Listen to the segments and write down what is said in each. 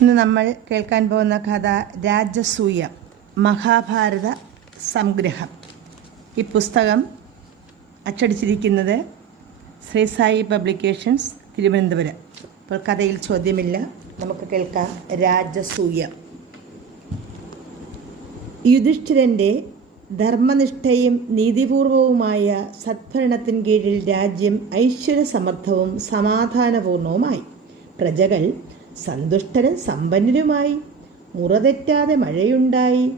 ഇന്ന് നമ്മൾ കേൾക്കാൻ പോകുന്ന കഥ രാജസൂയ മഹാഭാരത സംഗ്രഹം. ഈ പുസ്തകം അച്ചടിച്ചിരിക്കുന്നത് ശ്രീ സായി പബ്ലിക്കേഷൻസ് തിരുവനന്തപുരം. ഇപ്പോൾ കഥയിൽ ചോദ്യമില്ല. നമുക്ക് കേൾക്കാം രാജസൂയ. യുധിഷ്ഠിരന്റെ ധർമ്മനിഷ്ഠയും നീതിപൂർവവുമായ സത്ഭരണത്തിൻ കീഴിൽ രാജ്യം ഐശ്വര്യസമർത്ഥവും സമാധാനപൂർണവുമായി. പ്രജകൾ സന്തുഷ്ടരും സമ്പന്നനുമായി. മുറതെറ്റാതെ മഴയുണ്ടായി.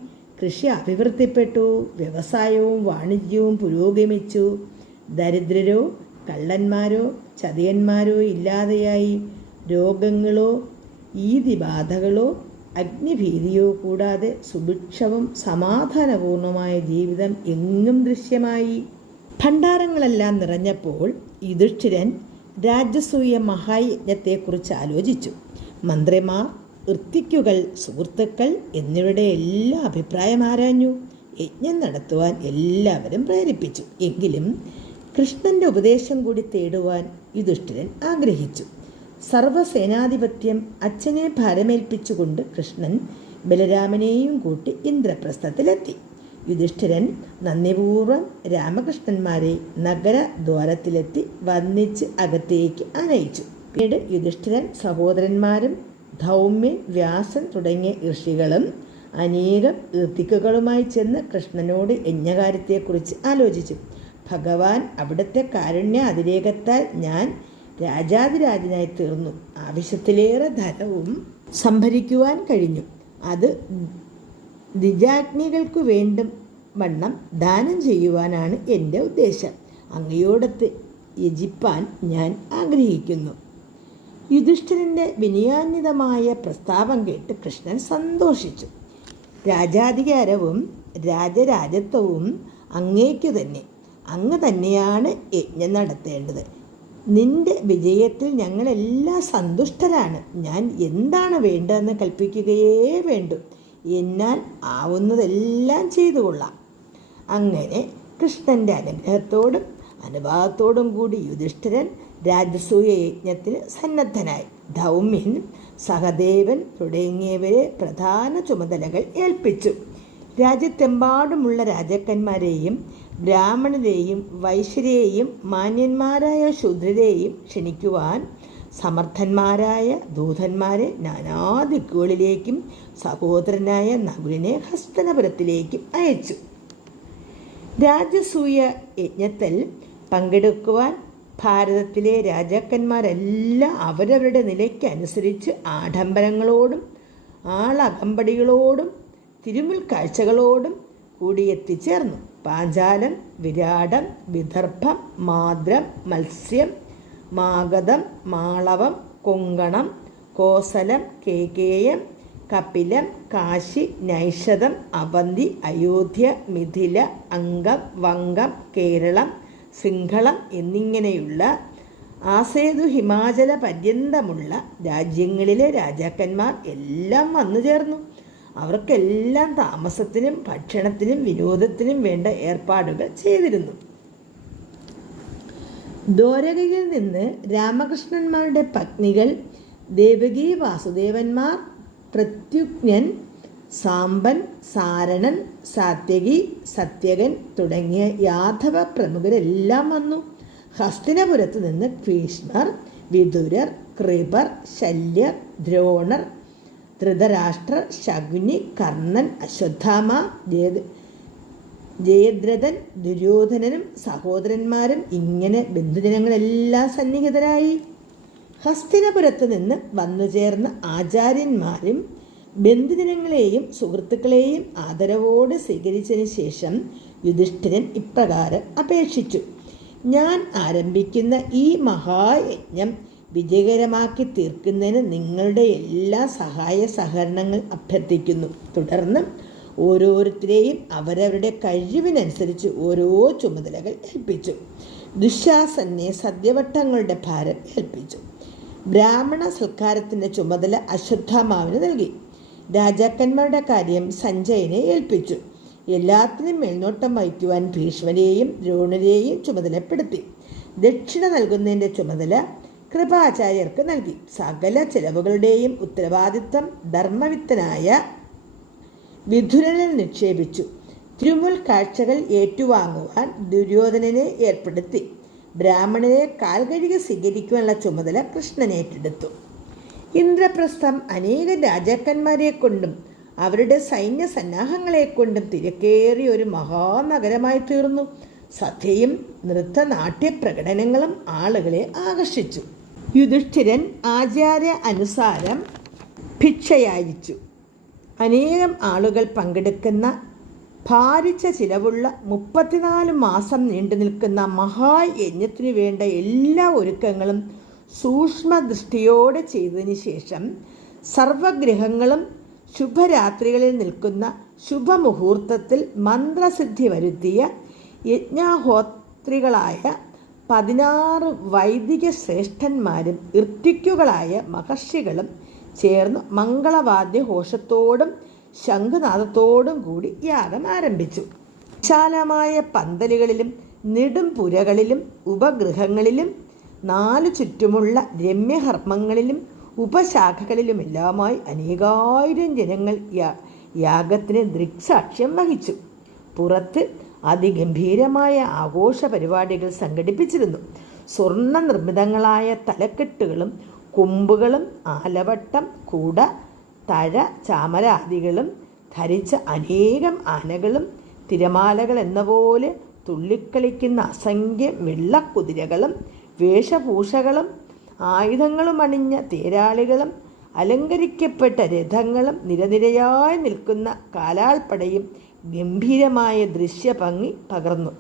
കൃഷി അഭിവൃദ്ധിപ്പെട്ടു. വ്യവസായവും വാണിജ്യവും പുരോഗമിച്ചു. ദരിദ്രരോ കള്ളന്മാരോ ചതിയന്മാരോ ഇല്ലാതെയായി. രോഗങ്ങളോ ഈതിബാധകളോ അഗ്നിഭീതിയോ കൂടാതെ സുഭിക്ഷവും സമാധാനപൂർണമായ ജീവിതം എങ്ങും ദൃശ്യമായി. ഭണ്ഡാരങ്ങളെല്ലാം നിറഞ്ഞപ്പോൾ യുധിഷ്ഠിരൻ രാജസൂയ മഹായജ്ഞത്തെക്കുറിച്ച് ആലോചിച്ചു. മന്ത്രിമാർ ഋത്തിക്കുകൾ സുഹൃത്തുക്കൾ എന്നിവരുടെ എല്ലാ അഭിപ്രായം ആരാഞ്ഞു. യജ്ഞം നടത്തുവാൻ എല്ലാവരും പ്രേരിപ്പിച്ചു. എങ്കിലും കൃഷ്ണന്റെ ഉപദേശം കൂടി തേടുവാൻ യുധിഷ്ഠിരൻ ആഗ്രഹിച്ചു. സർവസേനാധിപത്യം അച്ഛനെ ഭാരമേൽപ്പിച്ചുകൊണ്ട് കൃഷ്ണൻ ബലരാമനെയും കൂട്ടി ഇന്ദ്രപ്രസ്ഥത്തിലെത്തി. യുധിഷ്ഠിരൻ നന്ദിപൂർവം രാമകൃഷ്ണന്മാരെ നഗരദ്വാരത്തിലെത്തി വന്നിച്ച് അകത്തേക്ക് അനയിച്ചു പിന്നീട് യുധിഷ്ഠിരൻ സഹോദരന്മാരും ധൗമ്യൻ വ്യാസൻ തുടങ്ങിയ ഋഷികളും അനേകം ഋതിക്കുകളുമായി ചെന്ന് കൃഷ്ണനോട് യജ്ഞകാര്യത്തെക്കുറിച്ച് ആലോചിച്ചു. ഭഗവാൻ അവിടുത്തെ കാരുണ്യ അതിരേകത്താൽ ഞാൻ രാജാതിരാജനായി തീർന്നു. ആവശ്യത്തിലേറെ ധനവും സംഭരിക്കുവാൻ കഴിഞ്ഞു. അത് ദ്വിജാഗ്നികൾക്കു വേണ്ടും വണ്ണം ദാനം ചെയ്യുവാനാണ് എന്റെ ഉദ്ദേശം. അങ്ങയോടത്ത് യജിപ്പാൻ ഞാൻ ആഗ്രഹിക്കുന്നു. യുധിഷ്ഠിരന്റെ വിനയാന്വിതമായ പ്രസ്താവം കേട്ട് കൃഷ്ണൻ സന്തോഷിച്ചു. രാജാധികാരവും രാജരാജത്വവും അങ്ങേക്കു തന്നെ. അങ്ങ് തന്നെയാണ് യജ്ഞം നടത്തേണ്ടത്. നിന്റെ വിജയത്തിൽ ഞങ്ങളെല്ലാം സന്തുഷ്ടരാണ്. ഞാൻ എന്താണ് വേണ്ടതെന്ന് കൽപ്പിക്കുകയേ വേണ്ടു. എന്നാൽ ആവുന്നതെല്ലാം ചെയ്തു കൊള്ളാം. അങ്ങനെ കൃഷ്ണന്റെ അനുഗ്രഹത്തോടും അനുഭാവത്തോടും കൂടി യുധിഷ്ഠിരൻ രാജസൂയ യജ്ഞത്തിന് സന്നദ്ധനായി. ധൗമ്യൻ സഹദേവൻ തുടങ്ങിയവരെ പ്രധാന ചുമതലകൾ ഏൽപ്പിച്ചു. രാജ്യത്തെമ്പാടുമുള്ള രാജാക്കന്മാരെയും ബ്രാഹ്മണരെയും വൈശ്യരെയും മാന്യന്മാരായ ശൂദ്രരെയും ക്ഷണിക്കുവാൻ സമർത്ഥന്മാരായ ദൂതന്മാരെ നാനാദിക്കുകളിലേക്കും സഹോദരനായ നകുലിനെ ഹസ്തനപുരത്തിലേക്കും അയച്ചു. രാജസൂയ യജ്ഞത്തിൽ പങ്കെടുക്കുവാൻ ഭാരതത്തിലെ രാജാക്കന്മാരെല്ലാം അവരവരുടെ നിലയ്ക്കനുസരിച്ച് ആഡംബരങ്ങളോടും ആളകമ്പടികളോടും തിരുമുൽ കാഴ്ചകളോടും കൂടി എത്തിച്ചേർന്നു പാഞ്ചാലം വിരാടം വിദർഭം മാദ്രം മത്സ്യം മാഗധം മാളവം കൊങ്കണം കോസലം കേകേയം കപിലം കാശി നൈഷതം അവന്തി അയോധ്യ മിഥില അംഗം വങ്കം കേരളം സിംഹളം എന്നിങ്ങനെയുള്ള ആസേതു ഹിമാചല പര്യന്തമുള്ള രാജ്യങ്ങളിലെ രാജാക്കന്മാർ എല്ലാം വന്നു ചേർന്നു. അവർക്കെല്ലാം താമസത്തിനും ഭക്ഷണത്തിനും വിനോദത്തിനും വേണ്ട ഏർപ്പാടുകൾ ചെയ്തിരുന്നു. ദ്വാരകയിൽ നിന്ന് രാമകൃഷ്ണന്മാരുടെ പത്നികൾ ദേവകി വാസുദേവന്മാർ പ്രത്യുജ്ഞൻ സാമ്പൻ സാരണൻ സാത്യകി സത്യകൻ തുടങ്ങിയ യാദവ പ്രമുഖരെല്ലാം വന്നു. ഹസ്തിനപുരത്ത് നിന്ന് ഭീഷ്മർ വിതുരർ കൃപർ ശല്യർ ദ്രോണർ ധൃതരാഷ്ട്ര ശകുനി കർണൻ അശ്വത്ഥാമ ജയ ജയദ്രഥൻ ദുര്യോധനനും സഹോദരന്മാരും ഇങ്ങനെ ബന്ധുജനങ്ങളെല്ലാം സന്നിഹിതരായി. ഹസ്തിനപുരത്ത് നിന്ന് വന്നു ചേർന്ന ആചാര്യന്മാരും ബന്ധുജനങ്ങളെയും സുഹൃത്തുക്കളെയും ആദരവോട് സ്വീകരിച്ചതിന് ശേഷം യുധിഷ്ഠിരൻ ഇപ്രകാരം അപേക്ഷിച്ചു. ഞാൻ ആരംഭിക്കുന്ന ഈ മഹായജ്ഞം വിജയകരമാക്കി തീർക്കുന്നതിന് നിങ്ങളുടെ എല്ലാ സഹായ സഹകരണങ്ങൾ അഭ്യർത്ഥിക്കുന്നു. തുടർന്ന് ഓരോരുത്തരെയും അവരവരുടെ കഴിവിനനുസരിച്ച് ഓരോ ചുമതലകൾ ഏൽപ്പിച്ചു. ദുശാസനെ സദ്യവട്ടങ്ങളുടെ ഭാരം ഏൽപ്പിച്ചു. ബ്രാഹ്മണ സൽക്കാരത്തിന്റെ ചുമതല അശ്വത്ഥാമാവിന് നൽകി. രാജാക്കന്മാരുടെ കാര്യം സഞ്ജയനെ ഏൽപ്പിച്ചു. എല്ലാത്തിനും മേൽനോട്ടം വഹിക്കുവാൻ ഭീഷ്മരെയും ദ്രോണരെയും ചുമതലപ്പെടുത്തി. ദക്ഷിണ നൽകുന്നതിന്റെ ചുമതല കൃപാചാര്യർക്ക് നൽകി. സകല ചെലവുകളുടെയും ഉത്തരവാദിത്വം ധർമ്മവിത്തനായ വിധുരനിൽ നിക്ഷേപിച്ചു. തിരുമുൽ കാഴ്ചകൾ ഏറ്റുവാങ്ങുവാൻ ദുര്യോധനനെ ഏർപ്പെടുത്തി. ബ്രാഹ്മണനെ കാൽകഴുകി സ്വീകരിക്കുവാനുള്ള ചുമതല കൃഷ്ണൻ ഏറ്റെടുത്തു. ഇന്ദ്രപ്രസ്ഥം അനേകം രാജാക്കന്മാരെ കൊണ്ടും അവരുടെ സൈന്യ സന്നാഹങ്ങളെ കൊണ്ടും തിരക്കേറിയ ഒരു മഹാനഗരമായി തീർന്നു. സദ്യയും നൃത്തനാട്യ പ്രകടനങ്ങളും ആളുകളെ ആകർഷിച്ചു. യുധിഷ്ഠിരൻ ആചാര്യ അനുസാരം ഭിക്ഷയായിരിച്ചു. അനേകം ആളുകൾ പങ്കെടുക്കുന്ന ഭാരിച്ച ചിലവുള്ള മുപ്പത്തിനാല് മാസം നീണ്ടു നിൽക്കുന്ന മഹായജ്ഞത്തിനു വേണ്ട എല്ലാ ഒരുക്കങ്ങളും സൂക്ഷ്മദൃഷ്ടിയോടെ ചെയ്തതിന് ശേഷം സർവഗ്രഹങ്ങളും ശുഭരാത്രികളിൽ നിൽക്കുന്ന ശുഭമുഹൂർത്തത്തിൽ മന്ത്രസിദ്ധി വരുത്തിയ യജ്ഞാഹോത്രികളായ പതിനാറ് വൈദിക ശ്രേഷ്ഠന്മാരും ഇർത്തിക്കുകളായ മഹർഷികളും ചേർന്ന് മംഗളവാദ്യഘോഷത്തോടും ശംഖുനാഥത്തോടും കൂടി യാഗം ആരംഭിച്ചു. വിശാലമായ പന്തലുകളിലും നെടുംപുരകളിലും ഉപഗൃഹങ്ങളിലും നാലു ചുറ്റുമുള്ള രമ്യഹർമ്മങ്ങളിലും ഉപശാഖകളിലുമെല്ലാമായി അനേകായിരം ജനങ്ങൾ യാഗത്തിന് ദൃക്സാക്ഷ്യം വഹിച്ചു. പുറത്ത് അതിഗംഭീരമായ ആഘോഷ പരിപാടികൾ സംഘടിപ്പിച്ചിരുന്നു. സ്വർണ നിർമ്മിതങ്ങളായ തലക്കെട്ടുകളും കൊമ്പുകളും ആലവട്ടം കൂട തഴ ചാമരാദികളും ധരിച്ച അനേകം ആനകളും തിരമാലകൾ എന്ന പോലെ തുള്ളിക്കളിക്കുന്ന അസംഖ്യം വെള്ളക്കുതിരകളും വേഷഭൂഷകളും ആയുധങ്ങളും അണിഞ്ഞ തേരാളികളും അലങ്കരിക്കപ്പെട്ട രഥങ്ങളും നിരനിരയായി നിൽക്കുന്ന കാലാൾപ്പടയും ഗംഭീരമായ ദൃശ്യഭംഗി പകർന്നു.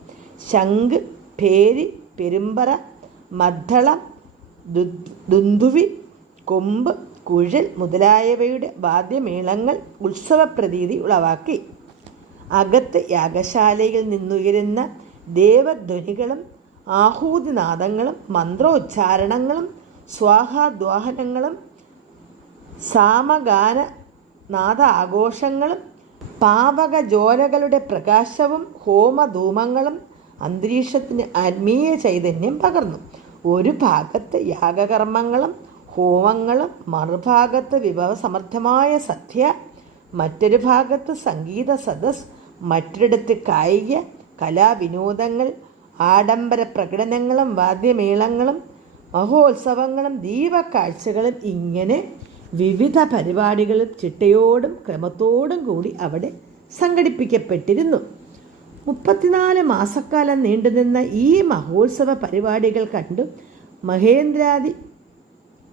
ശംഖ് പേരി പെരുമ്പറ മദ്ദളം ദു- ദുന്ദുവി കൊമ്പ് കുഴൽ മുതലായവയുടെ വാദ്യമേളങ്ങൾ ഉത്സവപ്രതീതി ഉളവാക്കി. അകത്ത് യാഗശാലയിൽ നിന്നുയരുന്ന ദേവധ്വനികളും ആഹൂതിനാദങ്ങളും മന്ത്രോച്ചാരണങ്ങളും സ്വാഹാദ്വാഹനങ്ങളും സാമഗാന നാദ ആഘോഷങ്ങളും പാവക ജോലകളുടെ പ്രകാശവും ഹോമധൂമങ്ങളും അന്തരീക്ഷത്തിന് ആത്മീയ ചൈതന്യം പകർന്നു. ഒരു ഭാഗത്ത് യാഗകർമ്മങ്ങളും ഹോമങ്ങളും മറുഭാഗത്ത് വിഭവസമർത്ഥമായ സദ്യ മറ്റൊരു ഭാഗത്ത് സംഗീത സദസ് മറ്റൊരിടത്ത് കായിക കലാവിനോദങ്ങൾ ആഡംബര പ്രകടനങ്ങളും വാദ്യമേളങ്ങളും മഹോത്സവങ്ങളും ദീപക്കാഴ്ചകളും ഇങ്ങനെ വിവിധ പരിപാടികളും ചിട്ടയോടും ക്രമത്തോടും കൂടി അവിടെ സംഘടിപ്പിക്കപ്പെട്ടിരുന്നു. മുപ്പത്തിനാല് മാസക്കാലം നീണ്ടുനിന്ന ഈ മഹോത്സവ പരിപാടികൾ കണ്ടു മഹേന്ദ്രാദി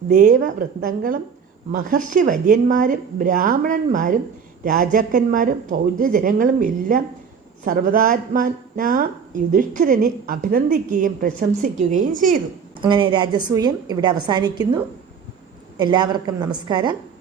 ദേവവൃന്ദങ്ങളും മഹർഷി വര്യന്മാരും ബ്രാഹ്മണന്മാരും രാജാക്കന്മാരും പൗരജനങ്ങളും എല്ലാം സർവതാത്മാനാ യുധിഷ്ഠിരനെ അഭിനന്ദിക്കുകയും പ്രശംസിക്കുകയും ചെയ്തു. അങ്ങനെ രാജസൂയം ഇവിടെ അവസാനിക്കുന്നു. എല്ലാവർക്കും നമസ്കാരം.